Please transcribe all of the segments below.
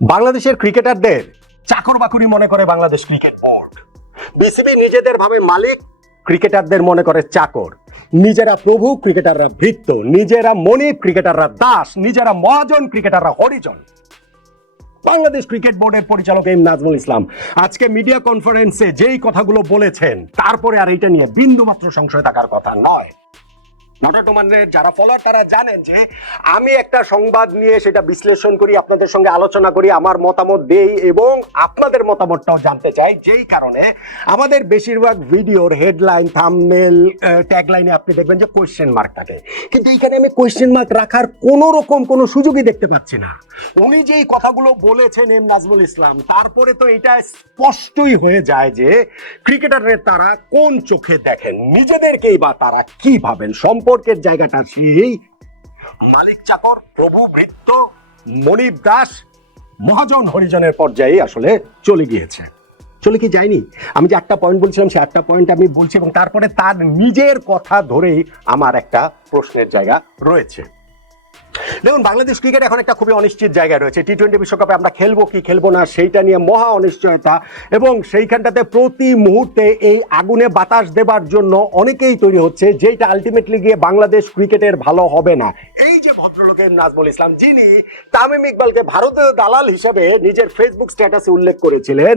বাংলাদেশের ক্রিকেটারদের চাকর বাকরি মনে করে বাংলাদেশ ক্রিকেট বোর্ড। বিসিবি নিজেদের ভাবে মালিক, ক্রিকেটারদের মনে করে চাকর। নিজেরা প্রভু, ক্রিকেটাররা ভৃত্য। নিজেরা মনিব, ক্রিকেটাররা দাস। নিজেরা মহাজন, ক্রিকেটাররা হরিজন। বাংলাদেশ ক্রিকেট বোর্ডের পরিচালক এম নাজমুল ইসলাম আজকে মিডিয়া কনফারেন্সে যেই কথাগুলো বলেছেন, তারপরে আর এটা নিয়ে বিন্দুমাত্র সংশয় থাকার কথা নয়। নটটোমানের যারা ফলোয়ার তারা জানেন যে আমি একটা সংবাদ নিয়ে সেটা বিশ্লেষণ করি, আপনাদের সঙ্গে আলোচনা করি, আমার মতামত দেই এবং আপনাদের মতামতটাও জানতে চাই। যেই কারণে আমাদের বেশিরভাগ ভিডিওর হেডলাইন, থাম্বনেল, ট্যাগলাইনে আপনি দেখবেন যে কোয়েশ্চেন মার্ক থাকে, কিন্তু এইখানে আমি কোয়েশ্চেন মার্ক রাখার কোনো রকম কোনো সুযোগই দেখতে পাচ্ছি না। উনি যেই কথাগুলো বলেছেন এম নাজমুল ইসলাম, তারপরে তো এটা স্পষ্টই হয়ে যায় যে ক্রিকেটারের তারা কোন চোখে দেখেন, নিজেদেরকেই বা তারা কি ভাবেন। সম্পর্কের জায়গাটা সেই মালিক চাকর, প্রভু ভৃত্য, মনিব দাস, মহাজন হরিজনের পর্যায়ে আসলে চলে গিয়েছে। চলে কি যায়নি? আমি যে 8টা পয়েন্ট বলছিলাম সে 8টা পয়েন্ট আমি বলছি এবং তারপরে তার নিজের কথা ধরেই আমার একটা প্রশ্নের জায়গা রয়েছে। দেখুন, বাংলাদেশ ক্রিকেট এখন একটা খুবই অনিশ্চিত জায়গায় রয়েছে। টি-20 বিশ্বকাপে আমরা খেলবো কি খেলবো না সেইটা নিয়ে মহা অনিশ্চয়তা, এবং সেইখানটাতে প্রতি মুহূর্তে এই আগুনে বাতাস দেবার জন্য অনেকেই তৈরি হচ্ছে, যেটা আলটিমেটলি গিয়ে বাংলাদেশ ক্রিকেটের ভালো হবে না। এই যে ভদ্রলোকের নাজমুল ইসলাম, যিনি তামিম ইকবালকে ভারতীয় দালাল হিসেবে নিজের ফেসবুক স্ট্যাটাসে উল্লেখ করেছিলেন,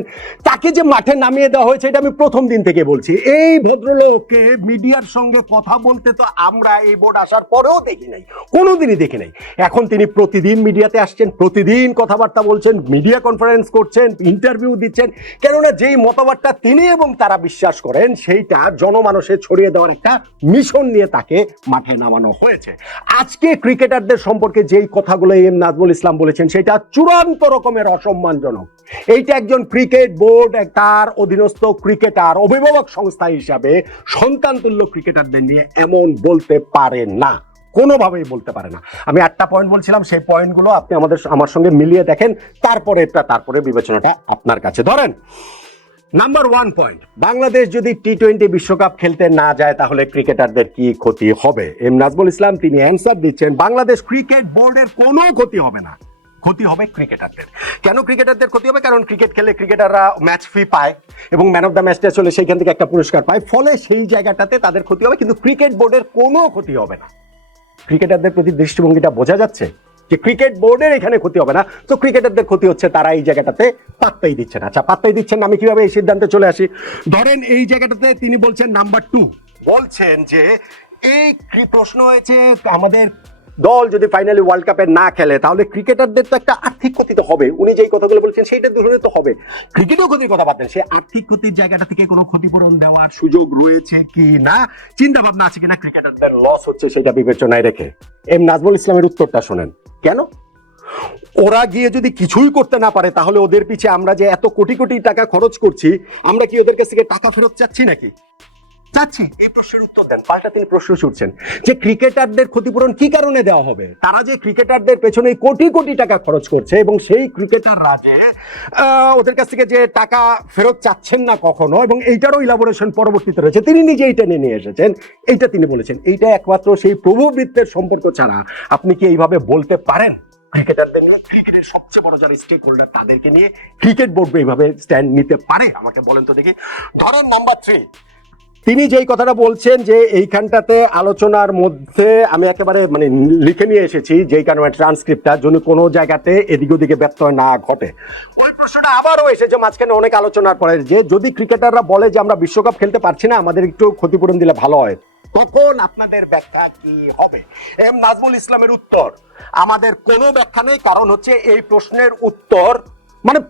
তাকে যে মাঠে নামিয়ে দেওয়া হয়েছে এটা আমি প্রথম দিন থেকে বলছি। এই ভদ্রলোককে মিডিয়ার সঙ্গে কথা বলতে তো আমরা এই বোর্ড আসার পরেও দেখি নাই, কোনোদিনই দেখি নাই। এখন তিনি প্রতিদিন মিডিয়াতে আসছেন, প্রতিদিন কথাবার্তা বলছেন, মিডিয়া কনফারেন্স করছেন, ইন্টারভিউ দিচ্ছেন, কেননা যেই মতবাদটা তিনি এবং তারা বিশ্বাস করেন সেইটা জনমানসে ছড়িয়ে দেওয়ার একটা মিশন নিয়ে তাকে মাঠে নামানো হয়েছে। আজকে ক্রিকেটারদের সম্পর্কে যেই কথাগুলো এম নাজমুল ইসলাম বলেছেন সেটা চূড়ান্ত রকমের অসম্মানজনক। এইটা একজন ক্রিকেট বোর্ড, তার অধীনস্থ ক্রিকেটার অভিভাবক সংস্থা হিসাবে সন্তানতুল্য ক্রিকেটারদের নিয়ে এমন বলতে পারে না, কোনোভাবেই বলতে পারে না। আমি 8টা পয়েন্ট বলছিলাম, সেই পয়েন্টগুলো আপনি আমার সঙ্গে মিলিয়ে দেখেন, তারপরে বিবেচনাটা আপনার কাছে। ধরেন, নাম্বার 1 পয়েন্ট, বাংলাদেশ যদি টি-20 বিশ্বকাপ খেলতে না যায় তাহলে ক্রিকেটারদের কি ক্ষতি হবে? এম নাজমুল ইসলাম তিনি অ্যান্সার দিচ্ছেন, বাংলাদেশ ক্রিকেট বোর্ডের কোনো ক্ষতি হবে না, ক্ষতি হবে ক্রিকেটারদের। কেন ক্রিকেটারদের ক্ষতি হবে? কারণ ক্রিকেট খেলে ক্রিকেটাররা ম্যাচ ফি পায় এবং ম্যান অফ দ্য ম্যাচটা চলে সেইখান থেকে একটা পুরস্কার পায়, ফলে সেই জায়গাটাতে তাদের ক্ষতি হবে, কিন্তু ক্রিকেট বোর্ডের কোনো ক্ষতি হবে না। ক্রিকেটারদের প্রতি দৃষ্টিভঙ্গিটা বোঝা যাচ্ছে যে ক্রিকেট বোর্ডের এখানে ক্ষতি হবে না, তো ক্রিকেটারদের ক্ষতি হচ্ছে, তারা এই জায়গাটাতে পাত্তাই দিচ্ছেন। আচ্ছা, পাত্তাই দিচ্ছেন না, আমি কিভাবে এই সিদ্ধান্তে চলে আসি। ধরেন এই জায়গাটাতে তিনি বলছেন, নাম্বার 2 বলছেন যে এই প্রশ্ন হয়েছে আমাদের দল যদি ফাইনালি ওয়ার্ল্ড কাপে না খেলে তাহলে ক্রিকেটারদের তো একটা আর্থিক ক্ষতি তো হবে। উনি যেই কথাগুলো বলছেন সেইটা ধরে তো হবে, ক্রিকেটেও ক্ষতির কথা বাদ দেন, সে আর্থিক ক্ষতির জায়গাটা থেকে কোনো ক্ষতিপূরণ দেওয়ার সুযোগ রয়েছে কি না, চিন্তা ভাবনা আছে কিনা ক্রিকেটারদের লস হচ্ছে সেটা বিবেচনায় রেখে। এম নাজমুল ইসলামের উত্তরটা শোনেন। কেন? ওরা গিয়ে যদি কিছুই করতে না পারে তাহলে ওদের পিছে আমরা যে এত কোটি কোটি টাকা খরচ করছি, আমরা কি ওদের কাছ থেকে টাকা ফেরত চাচ্ছি নাকি? চাচ্ছি? এই প্রশ্নের উত্তর দেন। পাল্টা তিনি প্রশ্ন ছুটছেন যে ক্রিকেটারদের ক্ষতিপূরণ কি কারণে দেওয়া হবে? তারা যে ক্রিকেটারদের পেছনে কোটি কোটি টাকা খরচ করছে এবং সেই ক্রিকেটাররা যে ওদের কাছ থেকে যে টাকা ফেরত চাচ্ছেন না কখনো, এবং এইটারও ইলাবোরেশন পরবর্তীতে রয়েছে, তিনি নিজে এইটা নিয়ে এসেছেন, এইটা তিনি বলেছেন। এইটা একমাত্র সেই প্রভুবৃত্তের সম্পর্ক ছাড়া আপনি কি এইভাবে বলতে পারেন ক্রিকেটারদের নিয়ে, ক্রিকেটের সবচেয়ে বড় যারা স্টেক হোল্ডার তাদেরকে নিয়ে ক্রিকেট বোর্ড এইভাবে স্ট্যান্ড নিতে পারে? আমাকে বলেন তো দেখি। ধরেন নাম্বার 3, তিনি যেই কথাটা বলছেন যে এইখানটাতে আলোচনার মধ্যে আমি একেবারে লিখে নিয়ে এসেছি, যেই কারণে ট্রান্সক্রিপ্টটা যদি কোনো জায়গাতে এদিক ওদিকে ব্যত্যয় না ঘটে। ওই প্রশ্নটা আবারও এসেছে মাঝখানে অনেক আলোচনার পরে, যে যদি ক্রিকেটাররা বলে যে আমরা বিশ্বকাপ খেলতে পারছি না, আমাদের একটু ক্ষতিপূরণ দিলে ভালো হয়, তখন আপনাদের ব্যাখ্যা কি হবে? এম নাজমুল ইসলামের উত্তর, আমাদের কোনো ব্যাখ্যা নেই, কারণ হচ্ছে এই প্রশ্নের উত্তর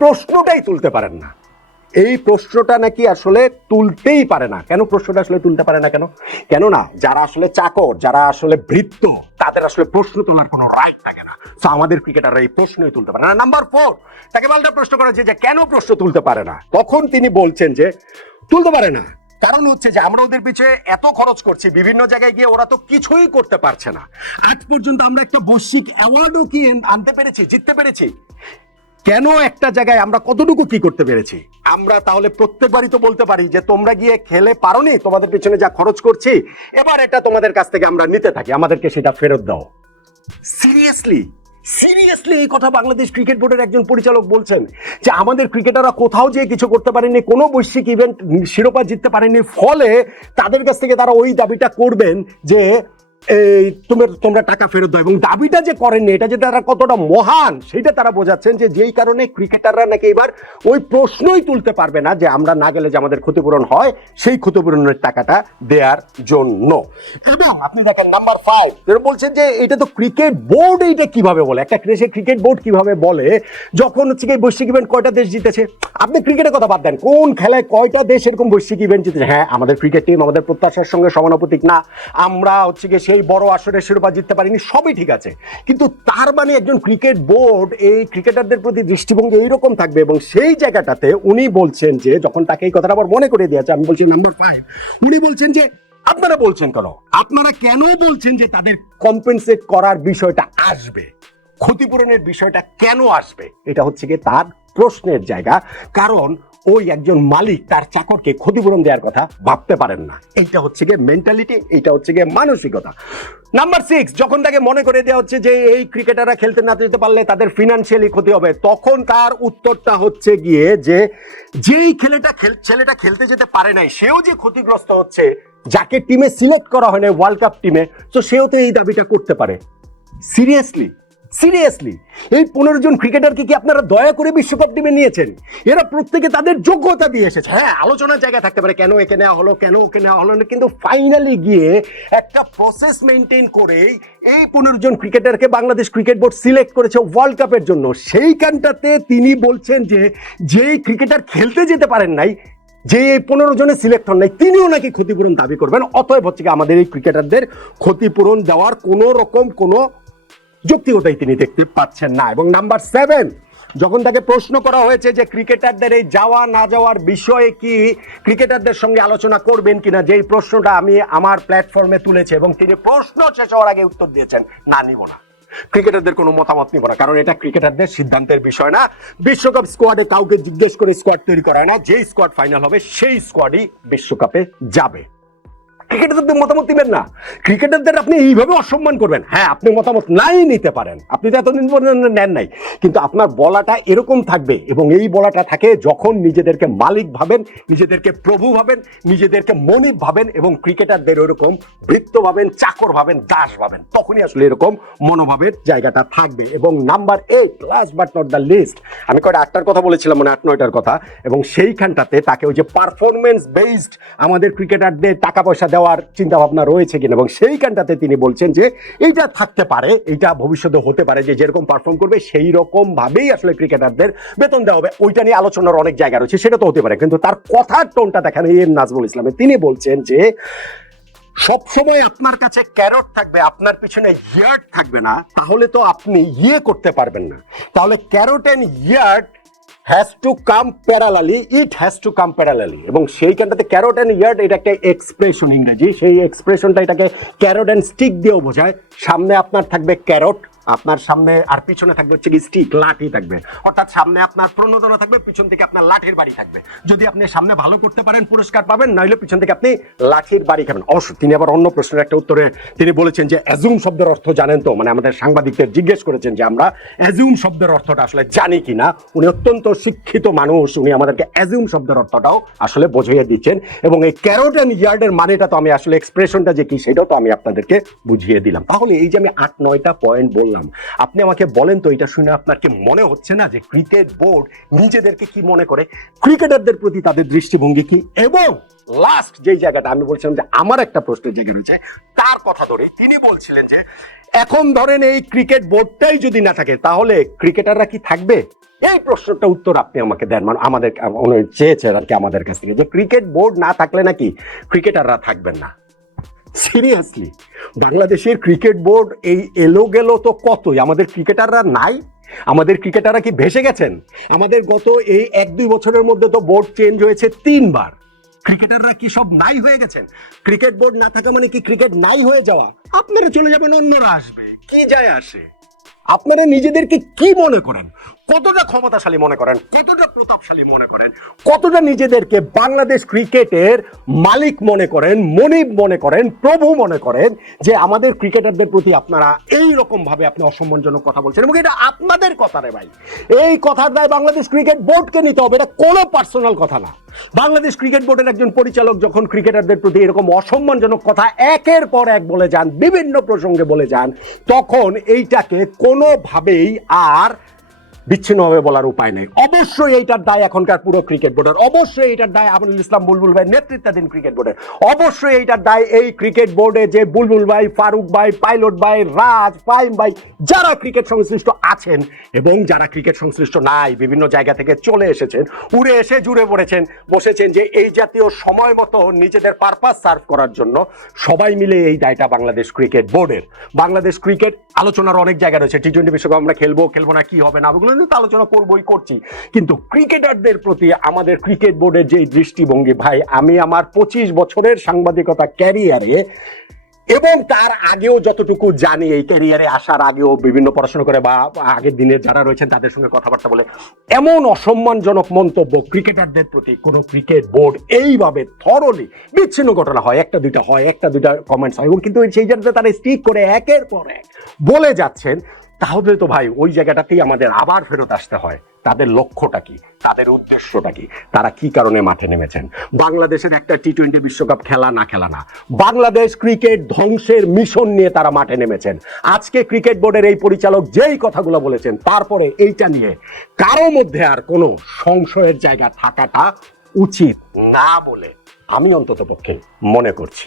প্রশ্নটাই তুলতে পারেন না। এই প্রশ্নটা নাকি আসলে তুলতেই পারে না। কেন প্রশ্নটা আসলে তুলতে পারে না? কেননা যারা আসলে চাকর, যারা আসলে ভৃত্য, তাদের আসলে প্রশ্ন তোলার কোনো রাইট থাকে না। তো আমাদের ক্রিকেটাররা এই প্রশ্নই তুলতে পারে না। নাম্বার 4, তাকে পাল্টা প্রশ্ন করা যে কেন প্রশ্ন তুলতে পারে না, তখন তিনি বলছেন যে তুলতে পারে না কারণ হচ্ছে যে আমরা ওদের পিছিয়ে এত খরচ করছি, বিভিন্ন জায়গায় গিয়ে ওরা তো কিছুই করতে পারছে না। আজ পর্যন্ত আমরা একটা বৈশ্বিক অ্যাওয়ার্ডও কি আনতে পেরেছি, জিততে পেরেছি? কেন একটা জায়গায় আমরা কতটুকু কি করতে পেরেছি? আমরা তাহলে প্রত্যেকবারই তো বলতে পারি যে তোমরা গিয়ে খেলে পারোনি, তোমাদের পিছনে যা খরচ করছি এবার এটা তোমাদের কাছ থেকে আমরা নিতে থাকি, আমাদেরকে সেটা ফেরত দাও। সিরিয়াসলি সিরিয়াসলি এই কথা বাংলাদেশ ক্রিকেট বোর্ডের একজন পরিচালক বলছেন যে আমাদের ক্রিকেটাররা কোথাও যেয়ে কিছু করতে পারেনি, কোনো বৈশ্বিক ইভেন্ট শিরোপা জিততে পারেনি, ফলে তাদের কাছ থেকে তারা ওই দাবিটা করবেন যে এই তোমরা টাকা ফেরত দাও, এবং দাবিটা যে করেননি এটা যে তারা কতটা মহান সেটা তারা বোঝাচ্ছেন, যে যেই কারণে ক্রিকেটাররা নাকি এবার ওই প্রশ্নই তুলতে পারবে না যে আমরা না গেলে যে আমাদের ক্ষতিপূরণ হয় সেই ক্ষতিপূরণের টাকাটা দেওয়ার জন্য। এবং আপনি দেখেন নাম্বার 5 যারা বলছেন যে এটা তো ক্রিকেট বোর্ড, এইটা কিভাবে বলে, একটা দেশে ক্রিকেট বোর্ড কিভাবে বলে যখন হচ্ছে কি বৈশ্বিক ইভেন্ট কয়টা দেশ জিতেছে। আপনি ক্রিকেটের কথা বাদ দেন, কোন খেলায় কয়টা দেশ এরকম বৈশ্বিক ইভেন্ট জিতেছে? হ্যাঁ, আমাদের ক্রিকেট টিম আমাদের প্রত্যাশার সঙ্গে সমানুপাতিক না, আমরা হচ্ছে কি সেই বড় আসরের শিরোপা জিততে পারিনি, সবই ঠিক আছে, কিন্তু তার মানে একজন ক্রিকেট বোর্ড এই ক্রিকেটারদের প্রতি দৃষ্টিভঙ্গি এইরকম থাকবে। এবং সেই জায়গাটাতে উনি বলছেন যে যখন তাকে এই কথাটা আবার মনে করে দিয়েছে, আমি বলছি নাম্বার 5, উনি বলছেন যে আপনারা বলছেন কেন, আপনারা কেন বলছেন যে তাদের কম্পেনসেট করার বিষয়টা আসবে, ক্ষতিপূরণের বিষয়টা কেন আসবে? এটা হচ্ছে কি তার প্রশ্নের জায়গা, কারণ ওই একজন মালিক তার চাকরকে ক্ষতিপূরণ দেওয়ার কথা ভাবতে পারেন না। এইটা হচ্ছে গিয়ে মেন্টালিটি, এইটা হচ্ছে গিয়ে মানসিকতা। নাম্বার 6, যখন তাকে মনে করে দেওয়া হচ্ছে যে এই ক্রিকেটাররা খেলতে না যেতে পারলে তাদের ফিনান্সিয়ালি ক্ষতি হবে, তখন তার উত্তরটা হচ্ছে গিয়ে যে যেই ছেলেটা খেলতে যেতে পারে নাই সেও যে ক্ষতিগ্রস্ত হচ্ছে, যাকে টিমে সিলেক্ট করা হয় না ওয়ার্ল্ড কাপ টিমে, তো সেও তো এই দাবিটা করতে পারে। সিরিয়াসলি এই 15 জন ক্রিকেটারকে কি আপনারা দয়া করে বিশ্বকাপ টিমে নিয়েছেন? এরা প্রত্যেকে তাদের যোগ্যতা দিয়ে এসেছে। হ্যাঁ, আলোচনার জায়গা থাকতে পারে কেন একে নেওয়া হলো, কেন ওকে নেওয়া হলো না, কিন্তু ফাইনালি গিয়ে একটা প্রসেস মেনটেন করেই এই 15 জন ক্রিকেটারকে বাংলাদেশ ক্রিকেট বোর্ড সিলেক্ট করেছে ওয়ার্ল্ড কাপের জন্য। সেইখানটাতে তিনি বলছেন যে যেই ক্রিকেটার খেলতে যেতে পারেন নাই, যে 15 জনে সিলেক্ট হন নাই, তিনিও নাকি ক্ষতিপূরণ দাবি করবেন। অতএব হচ্ছে আমাদের এই ক্রিকেটারদের ক্ষতিপূরণ দেওয়ার কোনো রকম কোনো যৌক্তিকতাই তিনি দেখতে পাচ্ছেন না। এবং নাম্বার 7, যখন তাকে প্রশ্ন করা হয়েছে যে ক্রিকেটারদের এই যাওয়া না যাওয়ার বিষয়ে কি ক্রিকেটারদের সঙ্গে আলোচনা করবেন কিনা, যেই প্রশ্নটা আমি আমার প্ল্যাটফর্মে তুলেছি, এবং তিনি প্রশ্ন শেষ হওয়ার আগে উত্তর দিয়েছেন না, নিব না, ক্রিকেটারদের কোনো মতামত নিব না, কারণ এটা ক্রিকেটারদের সিদ্ধান্তের বিষয় না। বিশ্বকাপ স্কোয়াডে কাউকে জিজ্ঞেস করে স্কোয়াড তৈরি করা হয় না, যেই স্কোয়াড ফাইনাল হবে সেই স্কোয়াডই বিশ্বকাপে যাবে। ক্রিকেটারদের মতামত দিবেন না, ক্রিকেটারদের আপনি এইভাবে অসম্মান করবেন। হ্যাঁ, আপনি মতামত নাই নিতে পারেন, আপনি তো এতদিন পর্যন্ত নেন নাই, কিন্তু আপনার বলাটা এরকম থাকবে, এবং এই বলাটা থাকে যখন নিজেদেরকে মালিক ভাবেন, নিজেদেরকে প্রভু ভাবেন, নিজেদেরকে মনিব ভাবেন, এবং ক্রিকেটারদের ওইরকম ভৃত্য ভাবেন, চাকর ভাবেন, দাস ভাবেন, তখনই আসলে এরকম মনোভাবের জায়গাটা থাকবে। এবং number 8, last but not the least, আমি কয়টা 8টার কথা বলেছিলাম, মানে 8-9টার কথা, এবং সেইখানটাতে তাকে ওই যে পারফরমেন্স বেসড আমাদের ক্রিকেটারদের টাকা পয়সা দেওয়ার চিন্তা ভাবনা রয়েছে কিনা, এবং সেইখানটাতে তিনি বলছেন যে এইটা থাকতে পারে, এইটা ভবিষ্যতে হতে পারে, যে যেরকম পারফর্ম করবে সেই রকম ভাবেই আসলে ক্রিকেটারদের বেতন দেওয়া হবে। ওইটা নিয়ে আলোচনার অনেক জায়গা রয়েছে, সেটা তো হতে পারে, কিন্তু তার কথার টোনটা দেখেন এম নাজমুল ইসলামের, তিনি বলছেন যে সবসময় আপনার কাছে ক্যারট থাকবে, আপনার পিছনে ইয়ার্ড থাকবে না, তাহলে তো আপনি ইয়ে করতে পারবেন না। তাহলে carrot and yard has to come parallelly, it has to come parallelly, এবং সেইখানটাতে ক্যারট এন্ড ইয়ার্ড এটা একটা এক্সপ্রেশন ইংরেজি, সেই এক্সপ্রেশনটা এটাকে ক্যারট এন্ড স্টিক দিয়েও বোঝায়। সামনে আপনার থাকবে ক্যারট, আপনার সামনে, আর পিছনে থাকবে হচ্ছে কি স্টিক, লাঠি থাকবে, অর্থাৎ সামনে আপনার প্রণোদনা থাকবে, পিছন থেকে আপনার লাঠির বাড়ি থাকবে। যদি আপনি সামনে ভালো করতে পারেন পুরস্কার পাবেন, নইলে পিছন থেকে আপনি লাঠির বাড়ি খাবেন। অবশ্য তিনি আবার অন্য প্রশ্নের একটা উত্তরে তিনি বলেছেন যে অ্যাজুম শব্দের অর্থ জানেন তো, মানে আমাদের সাংবাদিকদের জিজ্ঞেস করেছেন যে আমরা অ্যাজুম শব্দের অর্থটা আসলে জানি কিনা। উনি অত্যন্ত শিক্ষিত মানুষ, উনি আমাদেরকে অ্যাজুম শব্দের অর্থটাও আসলে বুঝিয়ে দিচ্ছেন, এবং এই ক্যারট এন্ড ইয়ার্ডের মানেটা তো আমি আসলে এক্সপ্রেশনটা যে কি সেটাও তো আমি আপনাদেরকে বুঝিয়ে দিলাম। তাহলে এই যে আমি 8-9টা পয়েন্ট বললাম, আপনি আমাকে বলেন তো এটা শুনে আপনার কি মনে হচ্ছে না যে ক্রিকেট বোর্ড নিজেদেরকে কি মনে করে, ক্রিকেটারদের প্রতি তাদের দৃষ্টিভঙ্গি কি? এবং লাস্ট যেই জায়গাটা আমি বলছিলাম যে আমার একটা প্রশ্নের জায়গা রয়েছে, তার কথা ধরে তিনি বলছিলেন যে এখন ধরেন এই ক্রিকেট বোর্ডটাই যদি না থাকে তাহলে ক্রিকেটাররা কি থাকবে? এই প্রশ্নটা উত্তর আপনি আমাকে দেন, মানে আমাদের চেয়েছেন আর কি আমাদের কাছ থেকে, যে ক্রিকেট বোর্ড না থাকলে নাকি ক্রিকেটাররা থাকবেন না। সিরিয়াসলি বাংলাদেশের ক্রিকেট বোর্ড এই এলো গেল তো কতই, আমাদের ক্রিকেটাররা নাই? আমাদের ক্রিকেটাররা কি ভেসে গেছেন? আমাদের গত এই 1-2 বছরের মধ্যে তো বোর্ড চেঞ্জ হয়েছে 3 বার। ক্রিকেটাররা কি সব নাই হয়ে গেছেন? ক্রিকেট বোর্ড না থাকা মানে কি ক্রিকেট নাই হয়ে যাওয়া? আপনারা চলে যাবেন, অন্যরা আসবে, কি যায় আসে? আপনারা নিজেদেরকে কি মনে করেন? কতটা ক্ষমতাশালী মনে করেন, কতটা প্রতাপশালী মনে করেন, কতটা নিজেদেরকে বাংলাদেশ ক্রিকেটের মালিক মনে করেন, মনিব মনে করেন, প্রভু মনে করেন, যে আমাদের ক্রিকেটারদের প্রতি আপনারা এই রকম ভাবে আপনি অসম্মানজনক কথা বলছেন। এবং এটা আপনাদের কথা রে ভাই, এই কথার দায় বাংলাদেশ ক্রিকেট বোর্ডকে নিতে হবে, এটা কোনো পার্সোনাল কথা না। বাংলাদেশ ক্রিকেট বোর্ডের একজন পরিচালক যখন ক্রিকেটারদের প্রতি এরকম অসম্মানজনক কথা একের পর এক বলে যান, বিভিন্ন প্রসঙ্গে বলে যান, তখন এইটাকে কোনোভাবেই আর বিচ্ছিন্নভাবে বলার উপায় নেই। অবশ্যই এইটার দায় এখনকার পুরো ক্রিকেট বোর্ডের, অবশ্যই এইটার দায় আমিনুল ইসলাম বুলবুল ভাই নেতৃত্বাধীন ক্রিকেট বোর্ডের, অবশ্যই এইটার দায় এই ক্রিকেট বোর্ডে যে বুলবুল ভাই, ফারুক ভাই, পাইলট ভাই, রাজ, ফাইম ভাই, যারা ক্রিকেট সংশ্লিষ্ট আছেন এবং যারা ক্রিকেট সংশ্লিষ্ট নাই, বিভিন্ন জায়গা থেকে চলে এসেছেন, উড়ে এসে জুড়ে পড়েছেন, বসেছেন যে এই জাতীয় সময় মতো নিজেদের পারপাস সার্ভ করার জন্য, সবাই মিলে এই দায়টা বাংলাদেশ ক্রিকেট বোর্ডের। বাংলাদেশ ক্রিকেট আলোচনার অনেক জায়গা রয়েছে, টি-20 বিশ্বকাপ আমরা খেলবো না, কি হবে না, ওগুলো নিয়ে আলোচনা করবোই, করছি, কিন্তু ক্রিকেটারদের প্রতি আমাদের ক্রিকেট বোর্ডের যে দৃষ্টিভঙ্গি, ভাই আমি আমার 25 বছরের সাংবাদিকতা ক্যারিয়ারে এবং তার আগেও যতটুকু জানি, এই ক্যারিয়ারে আসার আগেও বিভিন্ন পড়াশোনা করে বা আগের দিনের যারা রয়েছেন তাদের সঙ্গে কথাবার্তা বলে, এমন অসম্মানজনক মন্তব্য ক্রিকেটারদের প্রতি কোনো ক্রিকেট বোর্ড এইভাবে থরলি, বিচ্ছিন্ন ঘটনা হয়, একটা দুইটা কমেন্টস হয়, এবং কিন্তু সেই জায়গাতে তারা স্টিক করে একের পর এক বলে যাচ্ছেন, তাহলে তো ভাই ওই জায়গাটাতেই আমাদের আবার ফেরত আসতে হয়। তাদের লক্ষ্যটা কি, তাদের উদ্দেশ্যটা কি, তারা কি কারণে মাঠে নেমেছেন? বাংলাদেশের একটা টি-20 বিশ্বকাপ খেলা না, বাংলাদেশ ক্রিকেট ধ্বংসের মিশন নিয়ে তারা মাঠে নেমেছেন। আজকে ক্রিকেট বোর্ডের এই পরিচালক যেই কথাগুলো বলেছেন, তারপরে এইটা নিয়ে কারো মধ্যে আর কোনো সংশয়ের জায়গা থাকাটা উচিত না বলে আমি অন্ততপক্ষে মনে করছি।